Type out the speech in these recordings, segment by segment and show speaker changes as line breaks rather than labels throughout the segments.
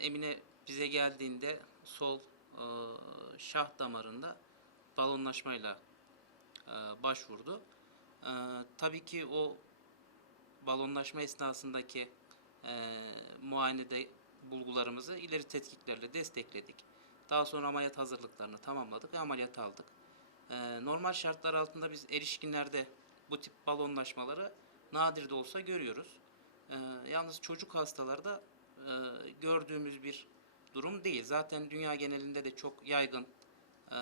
Emine bize geldiğinde sol e, şah damarında balonlaşmayla e, başvurdu. E, tabii ki o balonlaşma esnasındaki e, muayenede bulgularımızı ileri tetkiklerle destekledik. Daha sonra ameliyat hazırlıklarını tamamladık ve ameliyat aldık. E, normal şartlar altında biz erişkinlerde bu tip balonlaşmaları nadir de olsa görüyoruz. Yalnız çocuk hastalarda e, gördüğümüz bir durum değil. Zaten dünya genelinde de çok yaygın e,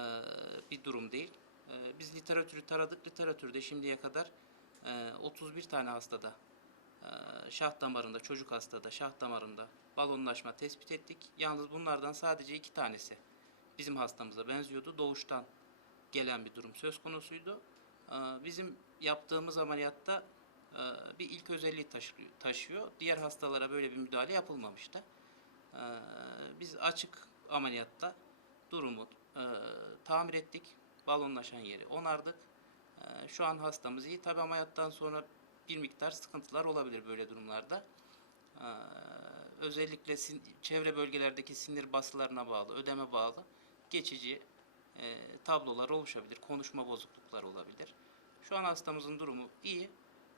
bir durum değil. E, biz literatürü taradık. Literatürde şimdiye kadar e, 31 tane hastada e, şah damarında, çocuk hastada şah damarında balonlaşma tespit ettik. Yalnız bunlardan sadece iki tanesi bizim hastamıza benziyordu. Doğuştan gelen bir durum söz konusuydu. E, Bizim yaptığımız ameliyatta bir ilk özelliği taşıyor. Diğer hastalara böyle bir müdahale yapılmamıştı. E, Biz açık ameliyatta durumu e, tamir ettik. Balonlaşan yeri onardık. E, Şu an hastamız iyi. Tabi ameliyattan sonra bir miktar sıkıntılar olabilir böyle durumlarda. E, Özellikle çevre bölgelerdeki sinir basılarına bağlı, ödeme bağlı geçici e, tablolar oluşabilir, konuşma bozuklukları olabilir. Şu an hastamızın durumu iyi.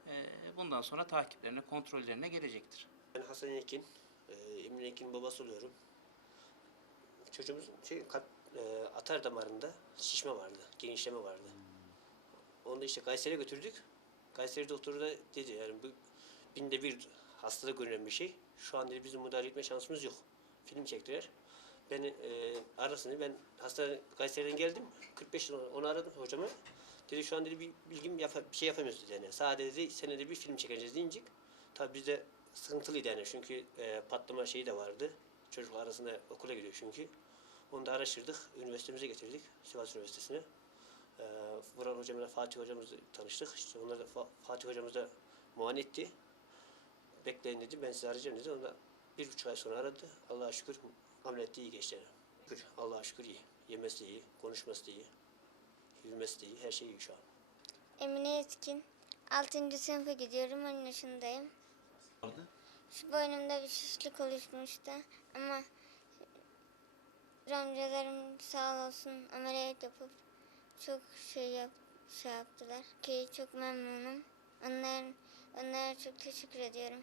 E, bundan sonra takiplerine, kontrollerine gelecektir.
Ben Hasan Ekin, e, Emine Ekin'in babası oluyorum. Çocuğumuz şey, kalp, e, atar damarında şişme vardı, genişleme vardı. Onu da işte Kayseri'ye götürdük. Kayseri doktoru da dedi yani bu binde bir hastada görülen bir şey. Şu an dedi bizim müdahale etme şansımız yok. Film çektiler. Beni e, arasını ben hasta Kayseri'den geldim. 45 lira onu aradım hocama. Dedi şu an dedi bir bilgim yapa, bir şey yapamıyoruz dedi yani. Sadece dedi senede bir film çekeceğiz deyince tabii bizde sıkıntılıydı yani çünkü e, patlama şeyi de vardı. Çocuklar arasında okula gidiyor çünkü. Onu da araştırdık. Üniversitemize getirdik. Sivas Üniversitesi'ne. E, Vural hocamla Fatih hocamızla tanıştık. İşte onlar da Fa- Fatih hocamız da muayene etti. Bekleyin dedi. Ben sizi arayacağım dedi. Onda bir buçuk ay sonra aradı. Allah'a şükür ameliyatı iyi geçti. Allah'a şükür iyi. Yemesi iyi. Konuşması iyi. Yürümesi de iyi. Her şey iyi şu an.
Emine Etkin. 6. sınıfa gidiyorum. 10 yaşındayım.
vardı?
Şu boynumda bir şişlik oluşmuştu ama amcalarım sağ olsun ameliyat yapıp çok şey yap, şey yaptılar ki çok memnunum. Onlar, onlara çok teşekkür ediyorum.